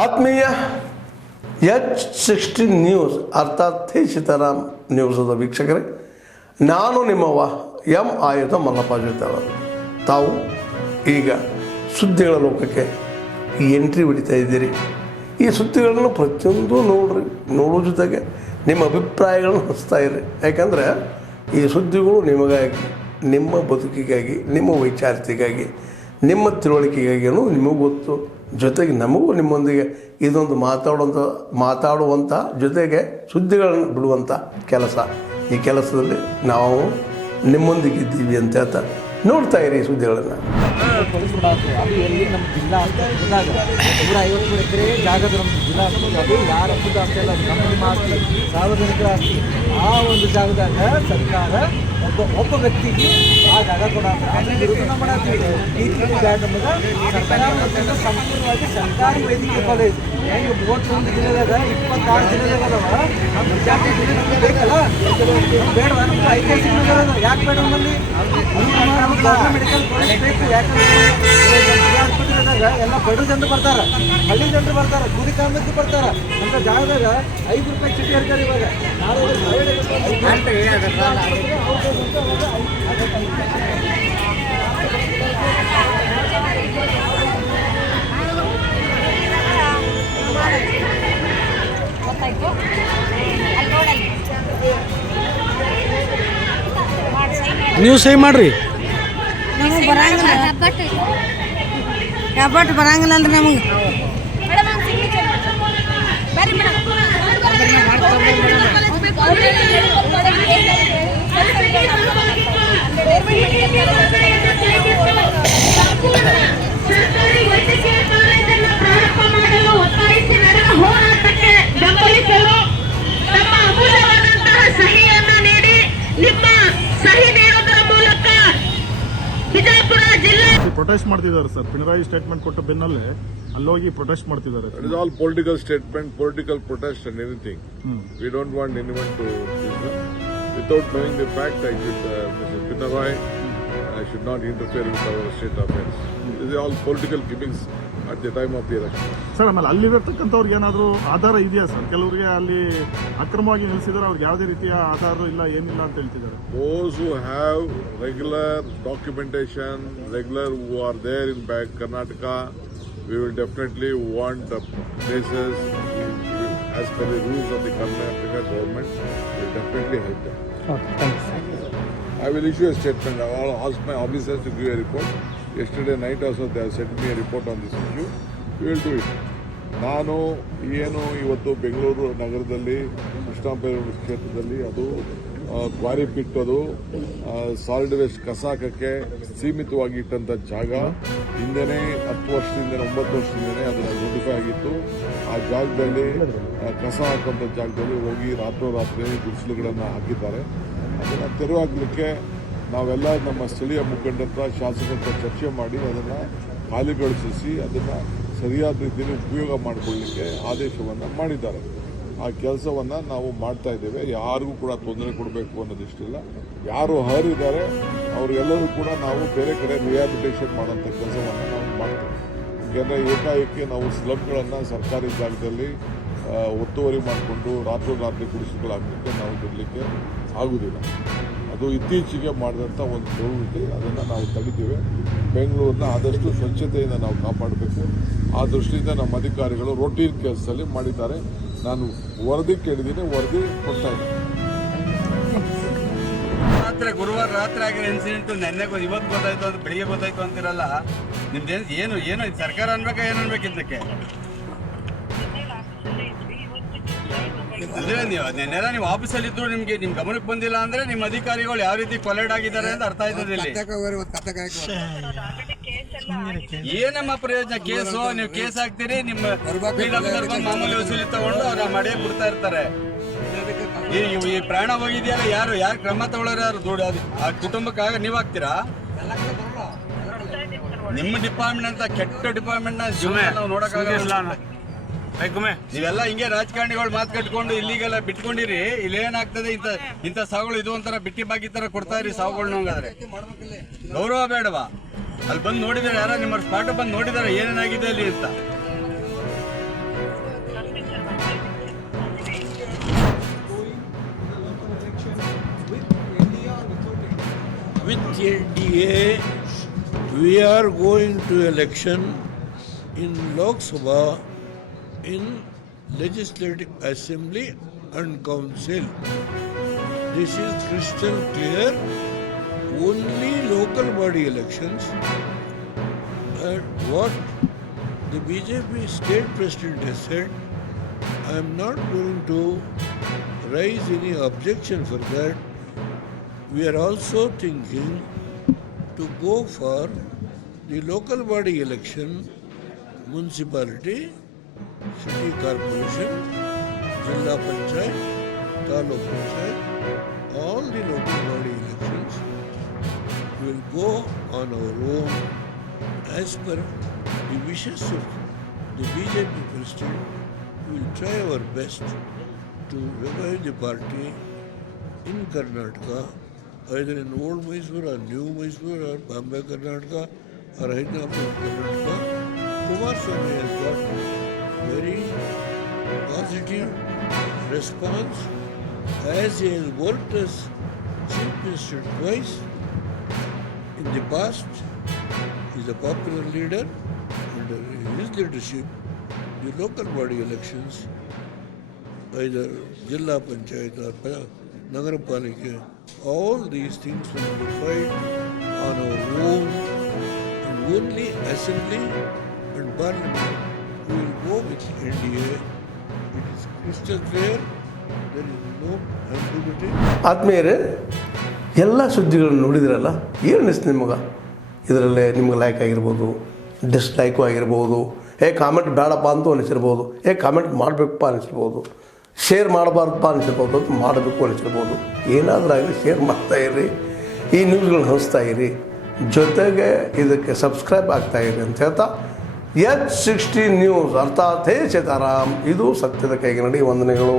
ಆತ್ಮೀಯ H16 news ಅರ್ಥಾತ್ ಹೇ ಸೀತಾರಾಮ್ ನ್ಯೂಸದ ವೀಕ್ಷಕರೇ, ನಾನು ನಿಮ್ಮವ ಎಂ ಆಯುಧ ಮಲ್ಲಪ್ಪ ಜೊತೆಯವರು. ತಾವು ಈಗ ಸುದ್ದಿಗಳ ಲೋಕಕ್ಕೆ ಎಂಟ್ರಿ ಹೊಡಿತಾ ಇದ್ದೀರಿ. ಈ ಸುದ್ದಿಗಳನ್ನು ಪ್ರತಿಯೊಂದು ನೋಡೋ ಜೊತೆಗೆ ನಿಮ್ಮ ಅಭಿಪ್ರಾಯಗಳನ್ನು ಹಚ್ತಾ ಇರಿ. ಯಾಕಂದರೆ ಈ ಸುದ್ದಿಗಳು ನಿಮಗಾಗಿ, ನಿಮ್ಮ ಬದುಕಿಗಾಗಿ, ನಿಮ್ಮ ವೈಚಾರಿಕೆಗಾಗಿ, ನಿಮ್ಮ ತಿಳುವಳಿಕೆಗಾಗಿಯೂ ನಿಮಗೂ ಗೊತ್ತು. ಜೊತೆಗೆ ನಮಗೂ ನಿಮ್ಮೊಂದಿಗೆ ಇದೊಂದು ಮಾತಾಡುವಂಥ ಜೊತೆಗೆ ಸುದ್ದಿಗಳನ್ನು ಬಿಡುವಂಥ ಕೆಲಸ. ಈ ಕೆಲಸದಲ್ಲಿ ನಾವು ನಿಮ್ಮೊಂದಿಗೆ ಇದ್ದೀವಿ ಅಂತ ಹೇಳ್ತಾ ನೋಡ್ತಾ ಇರಿ ಈ ಸುದ್ದಿಗಳನ್ನು. ಅದು ಎಲ್ಲಿ ನಮ್ಮ ಜಿಲ್ಲಾ ಅಂತ ಬಂದಾಗ 150 ಎಕರೆ ಜಾಗದ ನಮ್ಮ ಜಿಲ್ಲಾ ಅದು ಯಾರ ಹಬ್ಬದ ಆಸ್ತಿ ಅಲ್ಲ, ಅದು ನಮ್ಮ ಆಸ್ತಿ, ಸಾರ್ವಜನಿಕರ ಆಸ್ತಿ. ಆ ಒಂದು ಜಾಗದಾಗ ಸರ್ಕಾರ ಒಬ್ಬ ವ್ಯಕ್ತಿಗೆ ಆ ಜಾಗ ಕೊಡ ವಿರೋಧನ ಮಾಡತ್ತೀವಿ. ಈ ಜಾಗ ನಮಗೆ ಸರ್ಕಾರ ಸಂಪೂರ್ಣವಾಗಿ ಸರ್ಕಾರಿ ವೈದ್ಯಕೀಯ ಕಾಲೇಜ್ ಹೆಂಗೆ 31 ಜಿಲ್ಲೆದಾಗ 26 ಜಿಲ್ಲೆದಾಗ ಅದಾವ. ನಮ್ಮ ವಿದ್ಯಾರ್ಥಿ ಜಿಲ್ಲೆ ನಮಗೆ ಬೇಕಲ್ಲ, ಬೇಡವ? ನಮ್ಗೆ ಐತಿಹಾಸಿಕ ನಗರ ಅದ, ಯಾಕೆ ಬೇಡ ನಮ್ಮಲ್ಲಿ? ಮೆಡಿಕಲ್ ಕಾಲೇಜ್ ಬೇಕು. ಯಾಕಂದ್ರೆ ಆಸ್ಪತ್ರೆದಾಗ ಎಲ್ಲ ಬಡ ಜನರು ಬರ್ತಾರೆ, ಹಳ್ಳಿ ಜನರು ಬರ್ತಾರೆ, ಕೂಲಿ ಕಾಮಗಾರಿ ಬರ್ತಾರೆ. ಅಂತ ಜಾಗದಾಗ 5 ರೂಪಾಯಿ ಚೀಟಿ ಇರ್ತಾರೆ. ಇವಾಗ ನೀವು ಸಹಿ ಮಾಡ್ರಿ. ನಮಗೆ ಬರಂಗಿಲ್ಲ, ಹೆಬ್ಬಟ್ಟು ಬರಂಗಿಲ್ಲ ಅಂದ್ರೆ ನಮಗೆ. ಸರ್ಕಾರಿ ವೈದ್ಯಕೀಯ ಕಾಲೇಜನ್ನು ಪ್ರಾರಂಭ ಮಾಡಲು ಒತ್ತಾಯಿಸಿ ನಡೆದ ಹೋರಾಟಕ್ಕೆ ಬೆಂಬಲಿಸಲು ನಮ್ಮ ಅಮೂಲ್ಯವಾದಂತಹ ಸಹಿಯನ್ನು ನೀಡಿ ನಿಮ್ಮ ಸಹಿ ನೀಡುವುದರ ಮೂಲಕ ಬಿಜಾಪುರ ಜಿಲ್ಲೆ ಪ್ರೊಟೆಸ್ಟ್ ಮಾಡ್ತಿದ್ದಾರೆ ಸರ್. ಪಿಣರಾಯಿ ಸ್ಟೇಟ್ಮೆಂಟ್ ಕೊಟ್ಟ ಬೆನ್ನಲ್ಲೇ ಅಲ್ಲೋಗಿ ಪ್ರೊಟೆಸ್ಟ್ ಮಾಡ್ತಿದ್ದಾರೆ. It is all political statement, political protest and anything. We don't want anyone to without knowing the fact. I should Mr. Pinarayi should not interfere with our state affairs. This is all political gimmicks at the time of the election. Sir, ಆಮೇಲೆ ಅಲ್ಲಿರ್ತಕ್ಕಂಥವ್ರಿಗೆ ಏನಾದರೂ ಆಧಾರ ಇದೆಯಾ sir? ಕೆಲವರಿಗೆ ಅಲ್ಲಿ ಅಕ್ರಮವಾಗಿ ನಿಲ್ಲಿಸಿದ್ರೆ ಅವ್ರಿಗೆ ಯಾವುದೇ ರೀತಿಯ ಆಧಾರ ಇಲ್ಲ, ಏನಿಲ್ಲ ಅಂತ ಹೇಳ್ತಿದ್ದಾರೆ. Those who have regular documentation, who are there in Karnataka, we will definitely want places as per the rules of the Karnataka government. We will definitely help them. Okay, thanks. I will issue a statement. I will ask my officers to give a report. Yesterday night also they have sent me a report on this issue. We will do it. ನಾನು ಏನು ಇವತ್ತು ಬೆಂಗಳೂರು ನಗರದಲ್ಲಿ ಕೃಷ್ಣಾಪೇರೂರು ಕ್ಷೇತ್ರದಲ್ಲಿ ಅದು quarry pit, ಅದು solid waste ಕಸ ಹಾಕಕ್ಕೆ ಸೀಮಿತವಾಗಿ ಇಟ್ಟಂಥ ಜಾಗ ಹಿಂದೆನೇ 10 ವರ್ಷದಿಂದ 9 ವರ್ಷದಿಂದನೇ ಅದನ್ನು ನೋಟಿಫೈ ಆಗಿತ್ತು. ಆ ಜಾಗದಲ್ಲಿ ಕಸ ಹಾಕುವಂಥ ಜಾಗದಲ್ಲಿ ಹೋಗಿ ರಾತ್ರೋರಾತ್ರಿ ಗುಡಿಸಲುಗಳನ್ನು ಹಾಕಿದ್ದಾರೆ. ಅದನ್ನು ತೆರವಾಗಲಿಕ್ಕೆ ನಾವೆಲ್ಲ ನಮ್ಮ ಸ್ಥಳೀಯ ಮುಖಂಡರ ಶಾಸಕರ ಚರ್ಚೆ ಮಾಡಿ ಅದನ್ನು ಖಾಲಿಗೊಳಿಸಿ ಅದನ್ನು ಸರಿಯಾದ ರೀತಿಯಲ್ಲಿ ಉಪಯೋಗ ಮಾಡಿಕೊಳ್ಳಲಿಕ್ಕೆ ಆದೇಶವನ್ನು ಮಾಡಿದ್ದಾರೆ. ಆ ಕೆಲಸವನ್ನು ನಾವು ಮಾಡ್ತಾ ಇದ್ದೇವೆ. ಯಾರಿಗೂ ಕೂಡ ತೊಂದರೆ ಕೊಡಬೇಕು ಅನ್ನೋದಿಷ್ಟಿಲ್ಲ. ಯಾರು ಅರ್ಹರಿದ್ದಾರೆ ಅವರೆಲ್ಲರೂ ಕೂಡ ನಾವು ಬೇರೆ ಕಡೆ ರಿಹ್ಯಾಬಿಲಿಟೇಷನ್ ಮಾಡೋಂಥ ಕೆಲಸವನ್ನು ನಾವು ಮಾಡ್ತೇವೆ. ಯಾಕೆಂದರೆ ಏಕಾಏಕಿ ನಾವು ಸ್ಲಮ್ಗಳನ್ನು ಸರ್ಕಾರಿ ಜಾಗದಲ್ಲಿ ಒತ್ತುವರಿ ಮಾಡಿಕೊಂಡು ರಾತ್ರೋರಾತ್ರಿ ಗುಡಿಸಲುಗಳು ಹಾಕಲಿಕ್ಕೆ ನಾವು ಬಿಡಲಿಕ್ಕೆ ಆಗುವುದಿಲ್ಲ. ಅದು ಇತ್ತೀಚೆಗೆ ಮಾಡಿದಂಥ ಒಂದು ಪ್ರವೃತ್ತಿ, ಅದನ್ನು ನಾವು ತಡಿತೀವಿ. ಬೆಂಗಳೂರನ್ನ ಆದಷ್ಟು ಸ್ವಚ್ಛತೆಯಿಂದ ನಾವು ಕಾಪಾಡಬೇಕು. ಆ ದೃಷ್ಟಿಯಿಂದ ನಮ್ಮ ಅಧಿಕಾರಿಗಳು ರೋಟೀನ್ ಕೆಲಸದಲ್ಲಿ ಮಾಡಿದ್ದಾರೆ. ನಾನು ವರದಿ ಕೇಳಿದ್ದೀನಿ, ವರದಿ ಕೊಡ್ತಾ ಇದ್ದೀನಿ. ಗುರುವಾರ ರಾತ್ರಿ ಆಗಿರೋ ಇನ್ಸಿಡೆಂಟ್ ನೆನ್ನೆ ಇವತ್ತು ಗೊತ್ತಾಯ್ತು ಅಂತ ಬೆಳಿಗ್ಗೆ ಗೊತ್ತಾಯ್ತು ಅಂತಿರಲ್ಲ. ನಿಮ್ದೇನು ಏನು ಸರ್ಕಾರ ಅನ್ಬೇಕಾ ಏನು ಅನ್ಬೇಕು ಇದಕ್ಕೆ? ಅಂದ್ರೆ ನೆನ್ನೆಲ್ಲ ನೀವು ಆಫೀಸಲ್ಲಿ ಇದ್ರು ನಿಮ್ಗೆ ನಿಮ್ ಗಮನಕ್ಕೆ ಬಂದಿಲ್ಲ ಅಂದ್ರೆ ನಿಮ್ಮ ಅಧಿಕಾರಿಗಳು ಯಾವ ರೀತಿ ಕೊಲೈಡ್ ಆಗಿದ್ದಾರೆ ಅಂತ ಅರ್ಥ ಆಯ್ತದೆ. ಇಲ್ಲಿ ಏನಮ್ಮ ಪ್ರಯೋಜನ? ಕೇಸು ನೀವು ಕೇಸ್ ಹಾಕ್ತೀರಿ, ನಿಮ್ಮ ಮಾಮೂಲಿ ವಸೂಲಿ ತಗೊಂಡು ಅವ್ರ ಮಡೆ ಬಿಡ್ತಾ ಇರ್ತಾರೆ. ಈ ಪ್ರಾಣ ಹೋಗಿದೆಯಲ್ಲ, ಯಾರು ಕ್ರಮ ತಗೊಳ್ಳೋರು? ಯಾರು ದುಡ್ಡು ಆ ಕುಟುಂಬಕ್ಕಾಗ ನೀವ್ ಹಾಕ್ತೀರಾ? ನಿಮ್ಮ ಡಿಪಾರ್ಟ್ಮೆಂಟ್ ಅಂತ ಕೆಟ್ಟ ಡಿಪಾರ್ಟ್ಮೆಂಟ್ ನ ನಾವು ನೋಡಕ್ಕಾಗಲ್ಲ. ನೀವೆಲ್ಲ ಹಿಂಗೆ ರಾಜಕಾರಣಿಗಳು ಮಾತು ಕಟ್ಕೊಂಡು ಇಲ್ಲಿಗೆಲ್ಲ ಬಿಟ್ಕೊಂಡಿರಿ. ಇಲ್ಲೇನಾಗ್ತದೆ, ಇಂಥ ಸಾವುಗಳು ಇದು ಒಂಥರ ಬಿಟ್ಟಿ ಬಾಕಿ ತರ ಕೊಡ್ತಾ ಇರಿ ಸಾವುಗಳನ್ನ. ಹಂಗಾದ್ರೆ ಗೌರವ ಬೇಡವಾ? ಅಲ್ಲಿ ಬಂದು ನೋಡಿದಾರೆ ಯಾರ ನಿಮ್ಮ ಸ್ಪಾಟ್ ಬಂದು ನೋಡಿದಾರೆ ಏನೇನಾಗಿದೆ ಅಲ್ಲಿ ಅಂತ? with NDA, we are going to election in Lok Sabha, in Legislative Assembly and Council. This is crystal clear. Only local body elections. And what the BJP state president has said, I am not going to raise any objection for that. We are also thinking to go for the local body election, municipality, city corporation, Jilla Panchayat, Taluk Panchayat, all the local body elections will go on our own as per the wishes of the BJP president. We will try our best to revive the party in Karnataka, either in old Mysore or new Mysore or Bombay, Karnataka or Hyderabad, Karnataka. Kumaraswamy has got very positive response as he has worked as Chief Minister twice in the past. He is a popular leader. Under his leadership, the local body elections, either Jilla Panchayat or Nagarapalika, all these things will be fight on our own, and only Assembly and Parliament will go with NDA. It is crystal clear. There is no ambiguity. ಆತ್ಮೀಯರೇ, ಎಲ್ಲ ಸುದ್ದಿಗಳನ್ನು ನೋಡಿದ್ರಲ್ಲ, ಏನು ಅನಿಸ್ತು ನಿಮಗೆ? ಇದರಲ್ಲೇ ನಿಮ್ಗೆ like ಆಗಿರ್ಬೋದು, ಡಿಸ್ಲೈಕು ಆಗಿರ್ಬೋದು, ಕಾಮೆಂಟ್ ಬೇಡಪ್ಪ ಅಂತೂ ಅನಿಸಿರ್ಬೋದು, ಕಾಮೆಂಟ್ ಮಾಡಬೇಕಪ್ಪ ಅನಿಸಿರ್ಬೋದು, ಶೇರ್ ಮಾಡಬಾರ್ದಪ್ಪ ಅನಿಸಿರ್ಬೋದು, ಅದು ಮಾಡಬೇಕು ಅನಿಸಿರ್ಬೋದು. ಏನಾದರೂ ಆಗಲಿ ಶೇರ್ ಮಾಡ್ತಾಯಿರಿ, ಈ ನ್ಯೂಸ್ಗಳನ್ನ ಹಂಚ್ತಾ ಇರಿ, ಜೊತೆಗೆ ಇದಕ್ಕೆ ಸಬ್ಸ್ಕ್ರೈಬ್ ಆಗ್ತಾಯಿರಿ ಅಂತ ಹೇಳ್ತಾ H16 ನ್ಯೂಸ್ ಅರ್ಥಾತ್ ಹೇ ಸೀತಾರಾಮ್, ಇದು ಸತ್ಯದ ಕೈಗೆ ನಡಿ. ವಂದನೆಗಳು.